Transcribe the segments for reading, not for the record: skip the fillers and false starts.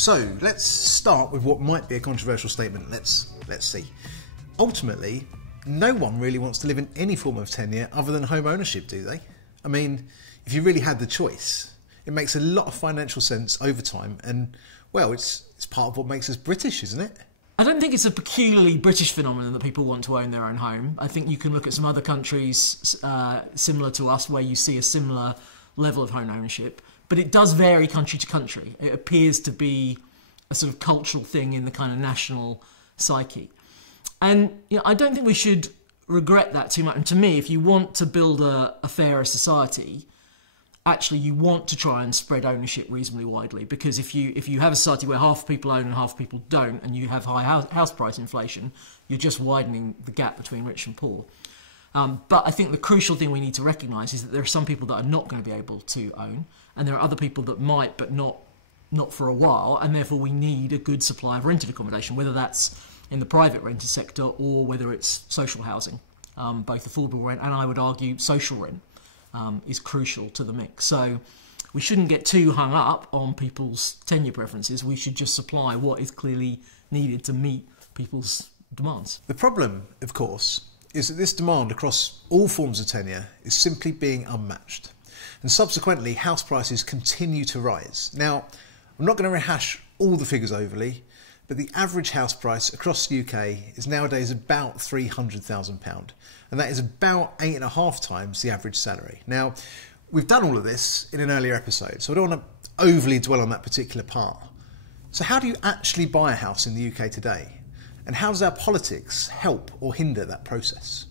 So let's start with what might be a controversial statement. Let's see. Ultimately, no one really wants to live in any form of tenure other than home ownership, do they? I mean, if you really had the choice, it makes a lot of financial sense over time, and well, it's part of what makes us British, isn't it? I don't think it's a peculiarly British phenomenon that people want to own their own home. I think you can look at some other countries similar to us where you see a similar level of home ownership, but it does vary country to country. It appears to be a sort of cultural thing in the kind of national psyche. And I don't think we should regret that too much. And to me, if you want to build a fairer society, actually you want to try and spread ownership reasonably widely, because if you have a society where half people own and half people don't, and you have high house price inflation, you're just widening the gap between rich and poor. But I think the crucial thing we need to recognise is that there are some people that are not going to be able to own, and there are other people that might, but not for a while, and therefore we need a good supply of rented accommodation, whether that's in the private rented sector or whether it's social housing. Both affordable rent and, I would argue, social rent is crucial to the mix. So we shouldn't get too hung up on people's tenure preferences. We should just supply what is clearly needed to meet people's demands. The problem, of course, is that this demand across all forms of tenure is simply being unmatched. And subsequently, house prices continue to rise. Now, I'm not going to rehash all the figures overly, but the average house price across the UK is nowadays about £300,000, and that is about 8.5 times the average salary. Now, we've done all of this in an earlier episode, so I don't want to overly dwell on that particular part. So how do you actually buy a house in the UK today? And how does our politics help or hinder that process?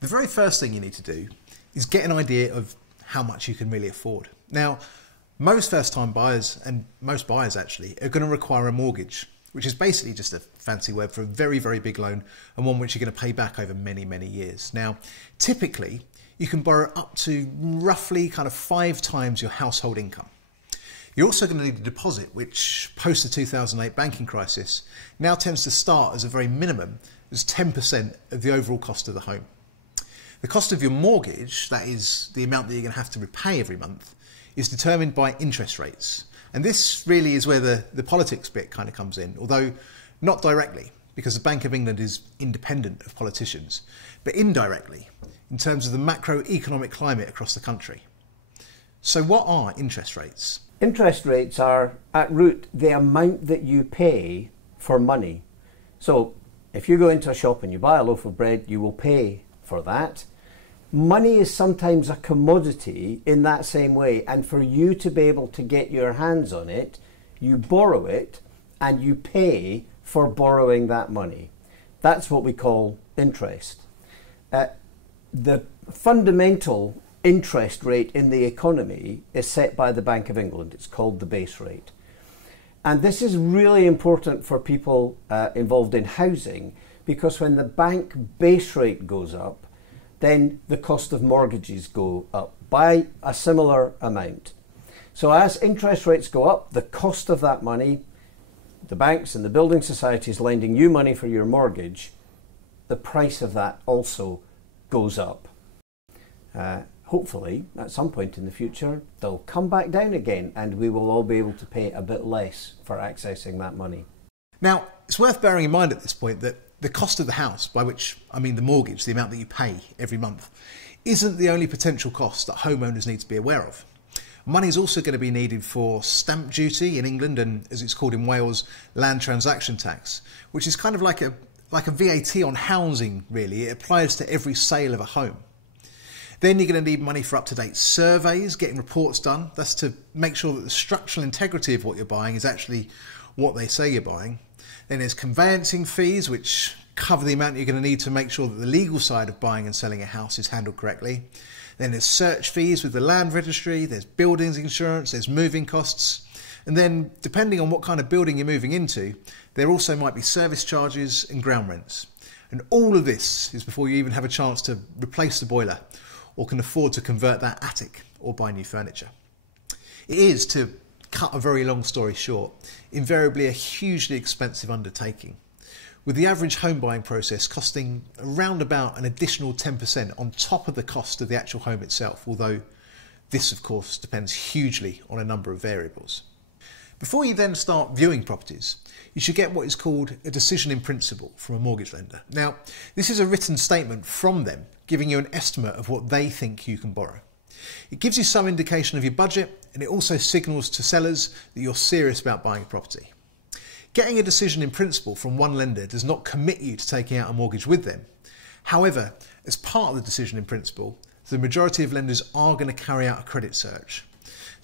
The very first thing you need to do is get an idea of how much you can really afford. Now, most first-time buyers, and most buyers actually, are going to require a mortgage, which is basically just a fancy word for a very, very big loan, and one which you're going to pay back over many, many years. Now, typically, you can borrow up to roughly kind of 5 times your household income. You're also going to need a deposit, which, post the 2008 banking crisis, now tends to start as a very minimum, as 10% of the overall cost of the home. The cost of your mortgage, that is the amount that you're going to have to repay every month, is determined by interest rates. And this really is where the politics bit kind of comes in, although not directly, because the Bank of England is independent of politicians, but indirectly, in terms of the macroeconomic climate across the country. So what are interest rates? Interest rates are, at root, the amount that you pay for money. So if you go into a shop and you buy a loaf of bread, you will pay for that. Money is sometimes a commodity in that same way, and for you to be able to get your hands on it, you borrow it and you pay for borrowing that money. That's what we call interest. The fundamental interest rate in the economy is set by the Bank of England. It's called the base rate. And this is really important for people involved in housing, because when the bank base rate goes up, then the cost of mortgages go up by a similar amount. So as interest rates go up, the cost of that money, the banks and the building societies lending you money for your mortgage, the price of that also goes up. Hopefully, at some point in the future, they'll come back down again and we will all be able to pay a bit less for accessing that money. Now, it's worth bearing in mind at this point that the cost of the house, by which I mean the mortgage, the amount that you pay every month, isn't the only potential cost that homeowners need to be aware of. Money is also going to be needed for stamp duty in England and, as it's called in Wales, land transaction tax, which is kind of like a VAT on housing, really. It applies to every sale of a home. Then you're going to need money for up-to-date surveys, getting reports done. That's to make sure that the structural integrity of what you're buying is actually what they say you're buying. Then there's conveyancing fees, which cover the amount you're going to need to make sure that the legal side of buying and selling a house is handled correctly. Then there's search fees with the land registry, there's buildings insurance, there's moving costs. And then, depending on what kind of building you're moving into, there also might be service charges and ground rents. And all of this is before you even have a chance to replace the boiler or can afford to convert that attic or buy new furniture. It is, to cut a very long story short, invariably a hugely expensive undertaking, with the average home buying process costing around about an additional 10% on top of the cost of the actual home itself, although this of course depends hugely on a number of variables. Before you then start viewing properties, you should get what is called a decision in principle from a mortgage lender. Now, this is a written statement from them giving you an estimate of what they think you can borrow. It gives you some indication of your budget, and it also signals to sellers that you're serious about buying a property. Getting a decision in principle from one lender does not commit you to taking out a mortgage with them. However, as part of the decision in principle, the majority of lenders are going to carry out a credit search.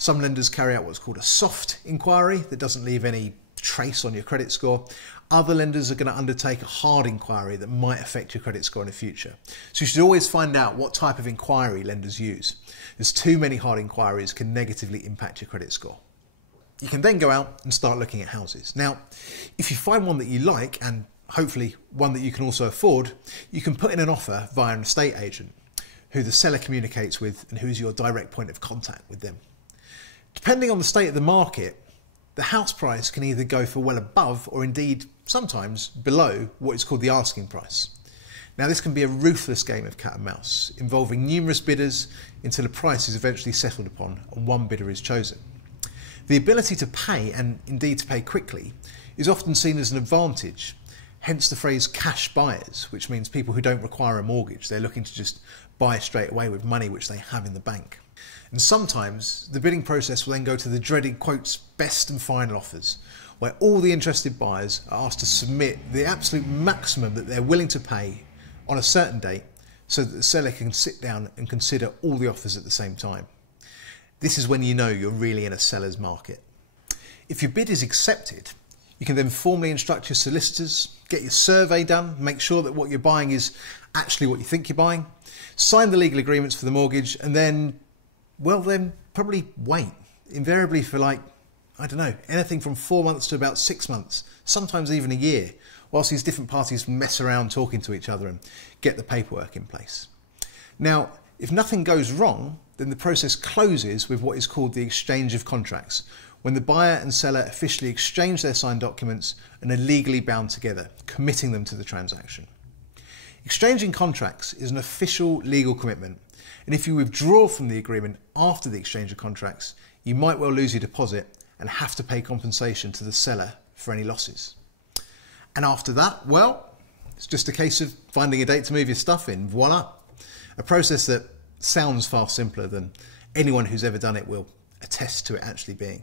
Some lenders carry out what's called a soft inquiry that doesn't leave any trace on your credit score. Other lenders are going to undertake a hard inquiry that might affect your credit score in the future. So you should always find out what type of inquiry lenders use, as too many hard inquiries can negatively impact your credit score. You can then go out and start looking at houses. Now, if you find one that you like, and hopefully one that you can also afford, you can put in an offer via an estate agent who the seller communicates with and who's your direct point of contact with them. Depending on the state of the market, the house price can either go for well above or indeed sometimes below what is called the asking price. Now, this can be a ruthless game of cat and mouse involving numerous bidders until a price is eventually settled upon and one bidder is chosen. The ability to pay, and indeed to pay quickly, is often seen as an advantage, hence the phrase cash buyers, which means people who don't require a mortgage. They're looking to just buy straight away with money which they have in the bank. And sometimes the bidding process will then go to the dreaded quotes best and final offers, where all the interested buyers are asked to submit the absolute maximum that they're willing to pay on a certain date so that the seller can sit down and consider all the offers at the same time. This is when you know you're really in a seller's market. If your bid is accepted, you can then formally instruct your solicitors, get your survey done, make sure that what you're buying is actually what you think you're buying, sign the legal agreements for the mortgage, and then probably wait. Invariably for anything from 4 months to about 6 months, sometimes even a year, whilst these different parties mess around talking to each other and get the paperwork in place. Now, if nothing goes wrong, then the process closes with what is called the exchange of contracts, when the buyer and seller officially exchange their signed documents and are legally bound together, committing them to the transaction. Exchanging contracts is an official legal commitment, and if you withdraw from the agreement after the exchange of contracts, you might well lose your deposit and have to pay compensation to the seller for any losses. And after that, it's just a case of finding a date to move your stuff in, voila. A process that sounds far simpler than anyone who's ever done it will attest to it actually being.